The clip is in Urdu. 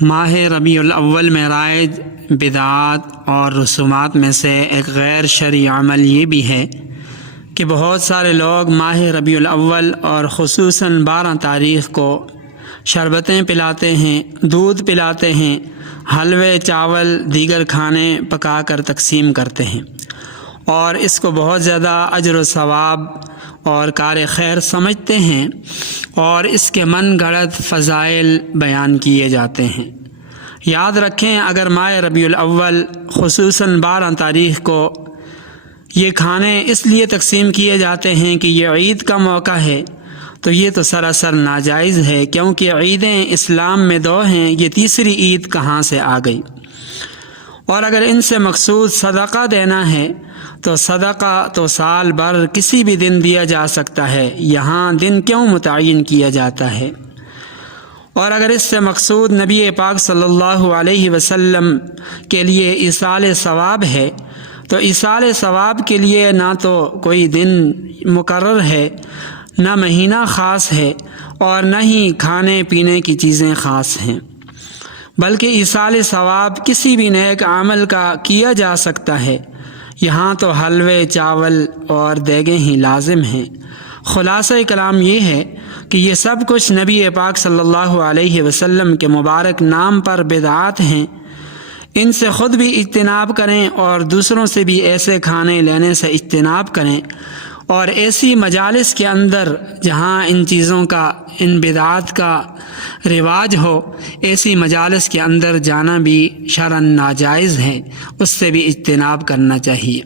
ماہ ربیع الاول میں رائج بدعات اور رسومات میں سے ایک غیر شرعی عمل یہ بھی ہے کہ بہت سارے لوگ ماہ ربیع الاول اور خصوصاً 12 تاریخ کو شربتیں پلاتے ہیں، دودھ پلاتے ہیں، حلوے، چاول، دیگر کھانے پکا کر تقسیم کرتے ہیں اور اس کو بہت زیادہ اجر و ثواب اور کار خیر سمجھتے ہیں اور اس کے من گھڑت فضائل بیان کیے جاتے ہیں۔ یاد رکھیں، اگر ماہ ربیع الاول خصوصاً 12 تاریخ کو یہ کھانے اس لیے تقسیم کیے جاتے ہیں کہ یہ عید کا موقع ہے تو یہ تو سراسر ناجائز ہے، کیونکہ عیدیں اسلام میں 2 ہیں، یہ تیسری عید کہاں سے آ گئی؟ اور اگر ان سے مقصود صدقہ دینا ہے تو صدقہ تو سال بھر کسی بھی دن دیا جا سکتا ہے، یہاں دن کیوں متعین کیا جاتا ہے؟ اور اگر اس سے مقصود نبی پاک صلی اللہ علیہ وسلم کے لیے ایصال ثواب ہے تو ایصال ثواب کے لیے نہ تو کوئی دن مقرر ہے، نہ مہینہ خاص ہے اور نہ ہی کھانے پینے کی چیزیں خاص ہیں، بلکہ ایصال ثواب کسی بھی نیک عمل کا کیا جا سکتا ہے، یہاں تو حلوے، چاول اور دیگیں ہی لازم ہیں۔ خلاصہ کلام یہ ہے کہ یہ سب کچھ نبی پاک صلی اللہ علیہ وسلم کے مبارک نام پر بدعات ہیں، ان سے خود بھی اجتناب کریں اور دوسروں سے بھی ایسے کھانے لینے سے اجتناب کریں، اور ایسی مجالس کے اندر جہاں ان چیزوں کا، ان بدعات کا رواج ہو، ایسی مجالس کے اندر جانا بھی شرعاً ناجائز ہے، اس سے بھی اجتناب کرنا چاہیے۔